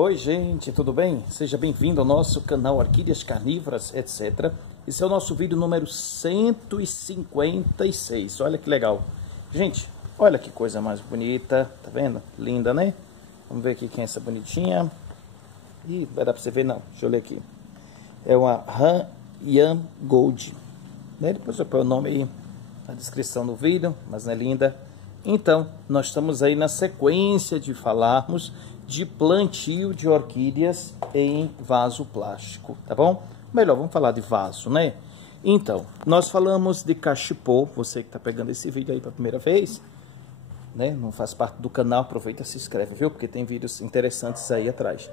Oi gente, tudo bem? Seja bem-vindo ao nosso canal Orquídeas Carnívoras, etc. Esse é o nosso vídeo número 156, olha que legal. Gente, olha que coisa mais bonita, tá vendo? Linda, né? Vamos ver aqui quem é essa bonitinha. Ih, vai dar pra você ver? Não, deixa eu ler aqui. É uma Han Yan Gold, né? Depois eu ponho o nome aí na descrição do vídeo, mas não é linda? Então, nós estamos aí na sequência de falarmos de plantio de orquídeas em vaso plástico, tá bom? Melhor, vamos falar de vaso, né? Então, nós falamos de cachepô, você que tá pegando esse vídeo aí pela primeira vez, né? Não faz parte do canal, aproveita e se inscreve, viu? Porque tem vídeos interessantes aí atrás.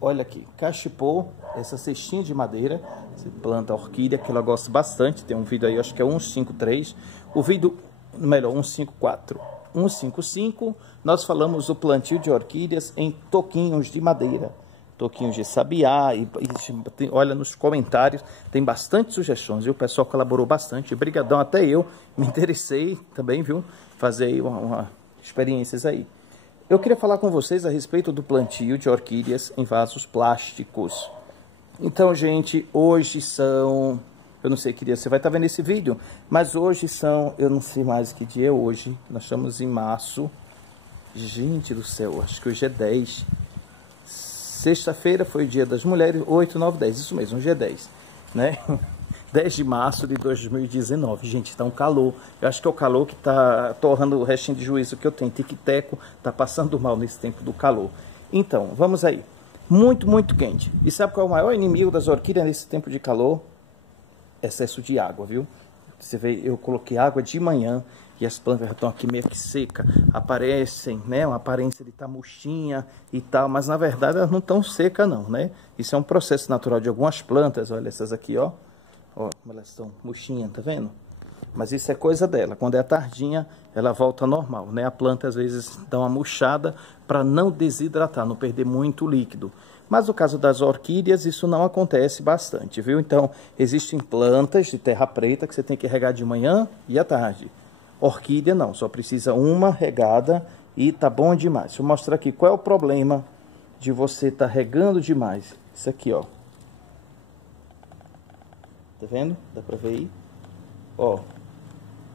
Olha aqui, cachepô, essa cestinha de madeira, você planta a orquídea, que ela gosta bastante, tem um vídeo aí, acho que é 153, o vídeo, melhor, 154. 155, nós falamos do plantio de orquídeas em toquinhos de madeira, toquinhos de sabiá, olha nos comentários, tem bastante sugestões, viu? O pessoal colaborou bastante, brigadão, até eu me interessei também, viu? Fazer aí experiências aí. Eu queria falar com vocês a respeito do plantio de orquídeas em vasos plásticos. Então, gente, hoje são... Eu não sei que dia você vai estar vendo esse vídeo, mas hoje são, eu não sei mais que dia é hoje, nós estamos em março. Gente do céu, acho que hoje é 10. Sexta-feira foi o dia das mulheres, 8, 9, 10, isso mesmo, hoje é 10, né? 10 de março de 2019, gente, tá um calor. Eu acho que é o calor que tá torrando o restinho de juízo que eu tenho. Tic-teco, tá passando mal nesse tempo do calor. Então, vamos aí. Muito, muito quente. E sabe qual é o maior inimigo das orquídeas nesse tempo de calor? Excesso de água, viu? Você vê, eu coloquei água de manhã e as plantas já estão aqui meio que secas, aparecem, né? Uma aparência de estar murchinha e tal, mas na verdade elas não estão secas não, né? Isso é um processo natural de algumas plantas, olha essas aqui, ó. Ó, como elas estão murchinhas, tá vendo? Mas isso é coisa dela, quando é tardinha, ela volta ao normal, né? A planta às vezes dá uma murchada para não desidratar, não perder muito líquido. Mas no caso das orquídeas, isso não acontece bastante, viu? Então, existem plantas de terra preta que você tem que regar de manhã e à tarde. Orquídea não, só precisa uma regada e tá bom demais. Deixa eu mostrar aqui qual é o problema de você estar regando demais. Isso aqui, ó. Tá vendo? Dá pra ver aí? Ó,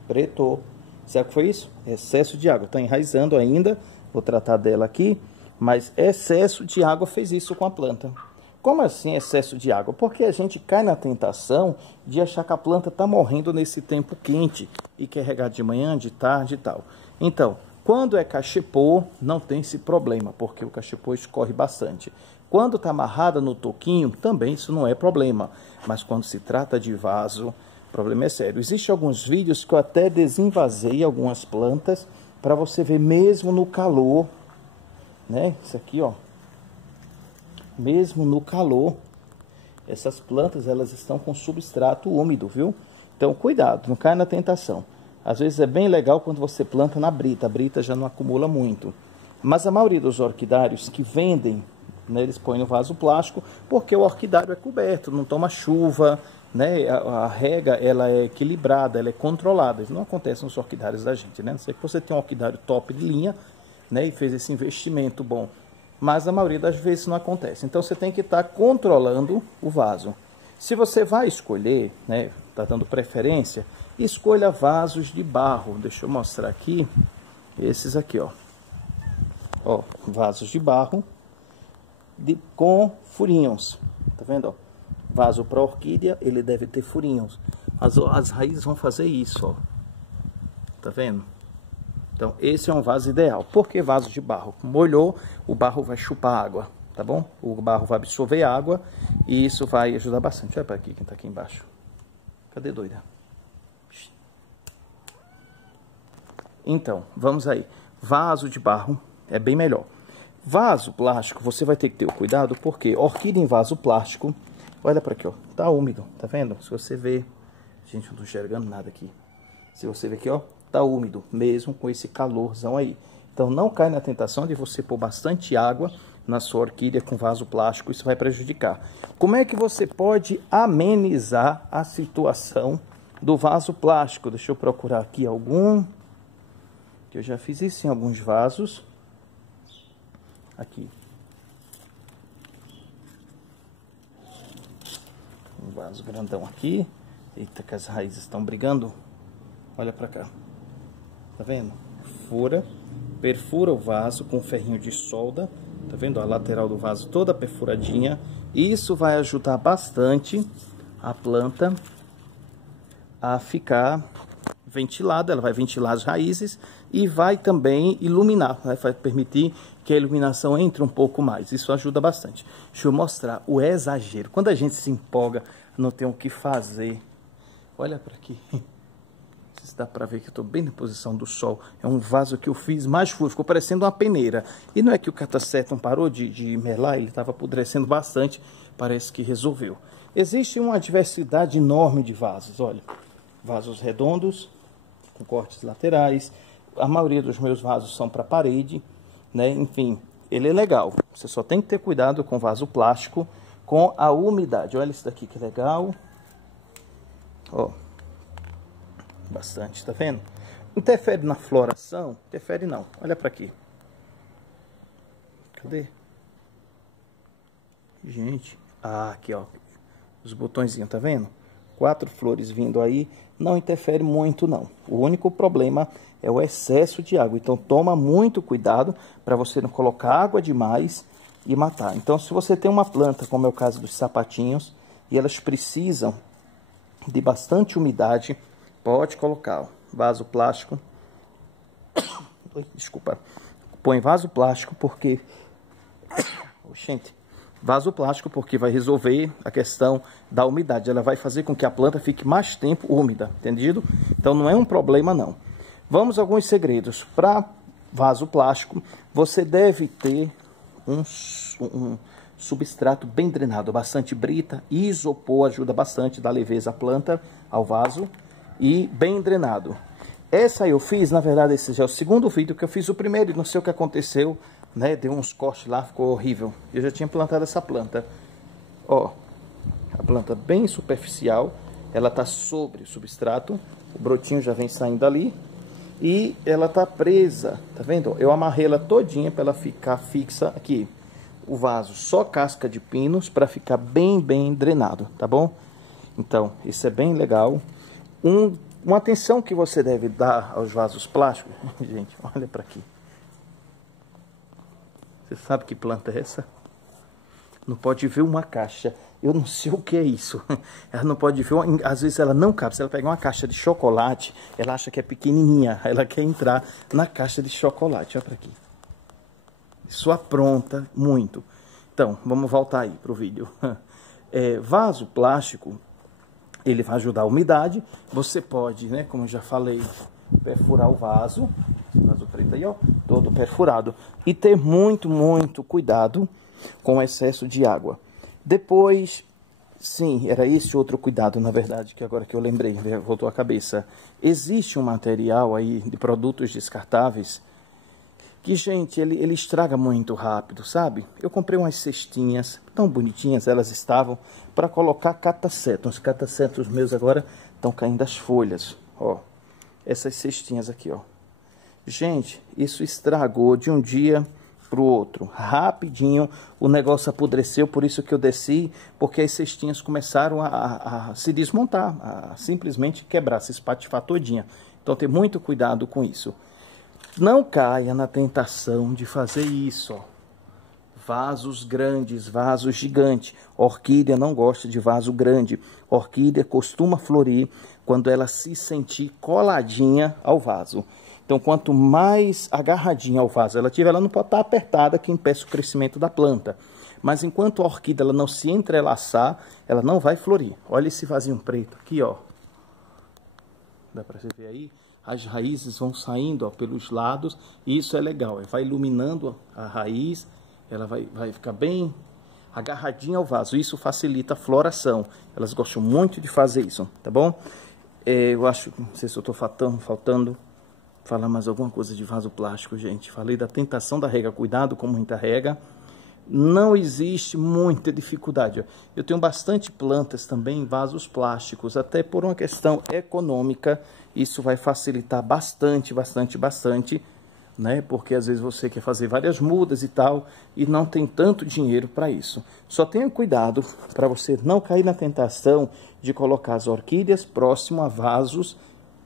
preto. Sabe o que foi isso? Excesso de água. Tá enraizando ainda. Vou tratar dela aqui. Mas excesso de água fez isso com a planta. Como assim excesso de água? Porque a gente cai na tentação de achar que a planta está morrendo nesse tempo quente e quer regar de manhã, de tarde e tal. Então, quando é cachepô, não tem esse problema, porque o cachepô escorre bastante. Quando está amarrada no toquinho, também isso não é problema. Mas quando se trata de vaso, o problema é sério. Existem alguns vídeos que eu até desenvasei algumas plantas para você ver mesmo no calor, né? Isso aqui, ó, mesmo no calor, essas plantas elas estão com substrato úmido, viu? Então cuidado, não cai na tentação. Às vezes é bem legal quando você planta na brita, a brita já não acumula muito. Mas a maioria dos orquidários que vendem, né, eles põem no vaso plástico porque o orquidário é coberto, não toma chuva, né? A rega ela é equilibrada, ela é controlada. Isso não acontece nos orquidários da gente, né? Não sei que você tem um orquidário top de linha, né, e fez esse investimento bom, mas a maioria das vezes não acontece. Então você tem que estar controlando o vaso. Se você vai escolher, né, tá dando preferência, escolha vasos de barro. Deixa eu mostrar aqui, esses aqui, ó, vasos de barro com furinhos, tá vendo? Ó? Vaso para orquídea, ele deve ter furinhos. As raízes vão fazer isso, ó, tá vendo? Então, esse é um vaso ideal. Por que vaso de barro? Molhou, o barro vai chupar água, tá bom? O barro vai absorver água e isso vai ajudar bastante. Olha para aqui, quem tá aqui embaixo. Cadê doida? Então, vamos aí. Vaso de barro é bem melhor. Vaso plástico, você vai ter que ter o cuidado, porque orquídea em vaso plástico, olha para aqui, ó, tá úmido, tá vendo? Se você ver, gente, eu não tô enxergando nada aqui. Se você ver aqui, ó, tá úmido, mesmo com esse calorzão aí. Então não cai na tentação de você pôr bastante água na sua orquídea com vaso plástico, isso vai prejudicar. Como é que você pode amenizar a situação do vaso plástico? Deixa eu procurar aqui algum, que eu já fiz isso em alguns vasos. Aqui. vaso grandão aqui. Eita, que as raízes estão brigando. Olha pra cá. Tá vendo? Fura, perfura o vaso com um ferrinho de solda. Tá vendo? A lateral do vaso toda perfuradinha. Isso vai ajudar bastante a planta a ficar ventilada. Ela vai ventilar as raízes e vai também iluminar. Vai permitir que a iluminação entre um pouco mais. Isso ajuda bastante. Deixa eu mostrar o exagero. Quando a gente se empolga, não tem o que fazer. Olha para aqui. Não sei se dá para ver que eu estou bem na posição do sol. É um vaso que eu fiz mais furo. Ficou parecendo uma peneira. E não é que o catasetum parou de melar. Ele estava apodrecendo bastante. Parece que resolveu. Existe uma diversidade enorme de vasos. Olha. Vasos redondos, com cortes laterais. A maioria dos meus vasos são para parede, né? Enfim, ele é legal. Você só tem que ter cuidado com vaso plástico, com a umidade. Olha esse daqui que legal. Ó, bastante, tá vendo? Interfere na floração? Interfere não. Olha para aqui. Cadê? Gente, aqui ó, os botõezinhos, tá vendo? 4 flores vindo aí, não interfere muito não. O único problema é o excesso de água. Então toma muito cuidado para você não colocar água demais e matar. Então se você tem uma planta, como é o caso dos sapatinhos, e elas precisam de bastante umidade, pode colocar ó, vaso plástico. Desculpa. Põe vaso plástico porque... Oxente. Vaso plástico porque vai resolver a questão da umidade. Ela vai fazer com que a planta fique mais tempo úmida, entendido? Então não é um problema não. Vamos a alguns segredos. Para vaso plástico, você deve ter um substrato bem drenado, bastante brita. Isopor ajuda bastante, dá leveza à planta, ao vaso. E bem drenado. Essa eu fiz, na verdade, esse já é o segundo vídeo que eu fiz. O primeiro, não sei o que aconteceu, né? Deu uns cortes lá, ficou horrível. Eu já tinha plantado essa planta. Ó, a planta bem superficial. Ela tá sobre o substrato. O brotinho já vem saindo ali. E ela tá presa, tá vendo? Eu amarrei ela todinha para ela ficar fixa aqui. O vaso só casca de pinos para ficar bem drenado, tá bom? Então, isso é bem legal. Uma atenção que você deve dar aos vasos plásticos. Gente, olha para aqui. Você sabe que planta é essa? Não pode ver uma caixa. Eu não sei o que é isso. Ela não pode ver, às vezes ela não cabe. Se ela pegar uma caixa de chocolate, ela acha que é pequenininha. Ela quer entrar na caixa de chocolate. Olha para aqui. Isso apronta muito. Então, vamos voltar aí para o vídeo. Vaso plástico, ele vai ajudar a umidade. Você pode, né, como eu já falei, perfurar o vaso preto aí, ó, todo perfurado. E ter muito cuidado com o excesso de água. Depois, sim, era esse outro cuidado, na verdade, que agora que eu lembrei, voltou à cabeça. Existe um material aí de produtos descartáveis que, gente, ele estraga muito rápido, sabe? Eu comprei umas cestinhas tão bonitinhas, elas estavam para colocar catasetum. Os catasetos meus agora estão caindo as folhas, ó. Essas cestinhas aqui, ó. Gente, isso estragou de um dia para o outro. Rapidinho o negócio apodreceu, por isso que eu desci, porque as cestinhas começaram a se desmontar, a simplesmente quebrar, se espatifar todinha. Então tem muito cuidado com isso. Não caia na tentação de fazer isso, ó. Vasos grandes, vasos gigantes. Orquídea não gosta de vaso grande. Orquídea costuma florir quando ela se sentir coladinha ao vaso. Então, quanto mais agarradinha ao vaso ela tiver, ela não pode estar apertada, que impeça o crescimento da planta. Mas enquanto a orquídea ela não se entrelaçar, ela não vai florir. Olha esse vasinho preto aqui, ó. Dá para você ver aí? As raízes vão saindo, ó, pelos lados. E isso é legal. Vai iluminando a raiz. Ela vai ficar bem agarradinha ao vaso. Isso facilita a floração. Elas gostam muito de fazer isso, tá bom? Eu acho, não sei se eu estou faltando falar mais alguma coisa de vaso plástico, gente. Falei da tentação da rega. Cuidado com muita rega. Não existe muita dificuldade. Eu tenho bastante plantas também em vasos plásticos. Até por uma questão econômica. Isso vai facilitar bastante né? Porque às vezes você quer fazer várias mudas e tal, e não tem tanto dinheiro para isso. Só tenha cuidado para você não cair na tentação de colocar as orquídeas próximo a vasos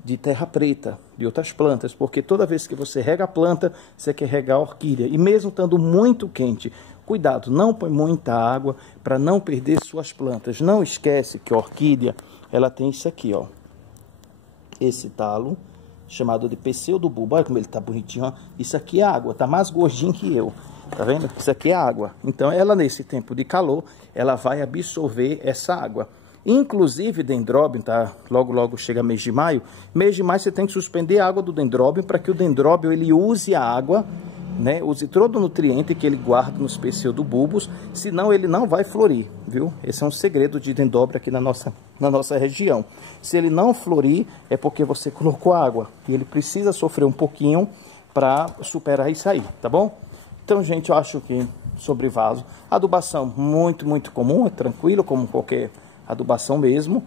de terra preta, de outras plantas, porque toda vez que você rega a planta, você quer regar a orquídea. E mesmo estando muito quente, cuidado, não põe muita água para não perder suas plantas. Não esquece que a orquídea, ela tem isso aqui, ó. Esse talo, chamado de pseudobulbo. Olha como ele tá bonitinho, ó. Isso aqui é água, tá mais gordinho que eu. Tá vendo? Isso aqui é água. Então, ela nesse tempo de calor, ela vai absorver essa água. Inclusive, dendróbio, tá? Logo chega mês de maio. Mês de maio você tem que suspender a água do dendróbio para que o dendróbio ele use a água, né? Use todo o nutriente que ele guarda nos pseudobulbos, senão ele não vai florir, viu? Esse é um segredo de dendróbio aqui na nossa região. Se ele não florir, é porque você colocou água e ele precisa sofrer um pouquinho para superar isso aí, tá bom? Então, gente, eu acho que sobre vaso, adubação muito comum, é tranquilo, como qualquer adubação mesmo.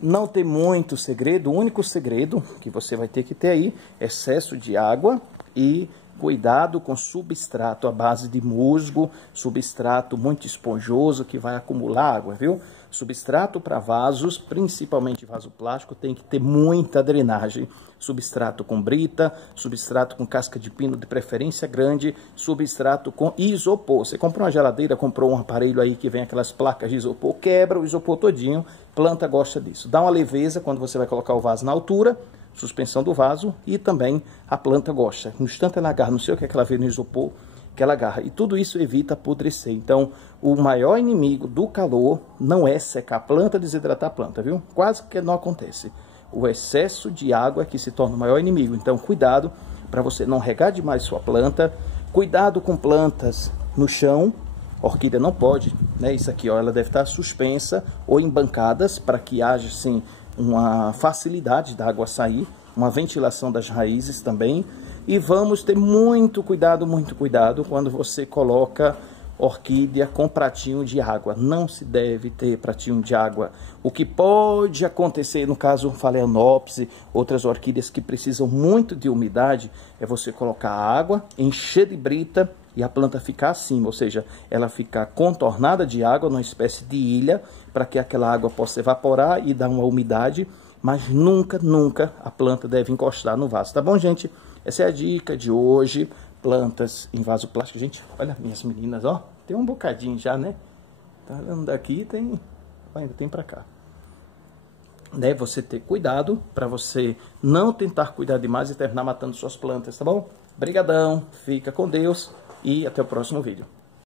Não tem muito segredo, o único segredo que você vai ter que ter aí é excesso de água e cuidado com substrato à base de musgo, substrato muito esponjoso que vai acumular água, viu? Substrato para vasos, principalmente vaso plástico, tem que ter muita drenagem. Substrato com brita, substrato com casca de pino de preferência grande, substrato com isopor. Você comprou uma geladeira, comprou um aparelho aí que vem aquelas placas de isopor, quebra o isopor todinho, planta gosta disso. Dá uma leveza quando você vai colocar o vaso na altura, suspensão do vaso, e também a planta gosta. No instante ela agarra, não sei o que é que ela vê no isopor, que ela agarra. E tudo isso evita apodrecer. Então, o maior inimigo do calor não é secar a planta, desidratar a planta, viu? Quase que não acontece. O excesso de água é que se torna o maior inimigo. Então, cuidado para você não regar demais sua planta. Cuidado com plantas no chão. Orquídea não pode, né? Isso aqui, ó, ela deve estar suspensa ou em bancadas para que haja, sim, uma facilidade da água sair, uma ventilação das raízes também. E vamos ter muito cuidado quando você coloca orquídea com pratinho de água. Não se deve ter pratinho de água. O que pode acontecer, no caso Phalaenopsis, outras orquídeas que precisam muito de umidade, é você colocar água, encher de brita e a planta ficar acima, ou seja, ela ficar contornada de água, numa espécie de ilha, para que aquela água possa evaporar e dar uma umidade, mas nunca a planta deve encostar no vaso, tá bom, gente? Essa é a dica de hoje, plantas em vaso plástico. Gente, olha minhas meninas, ó, tem um bocadinho já, né? Tá olhando daqui, ainda tem pra cá. Né? Você ter cuidado para você não tentar cuidar demais e terminar matando suas plantas, tá bom? Brigadão, fica com Deus e até o próximo vídeo.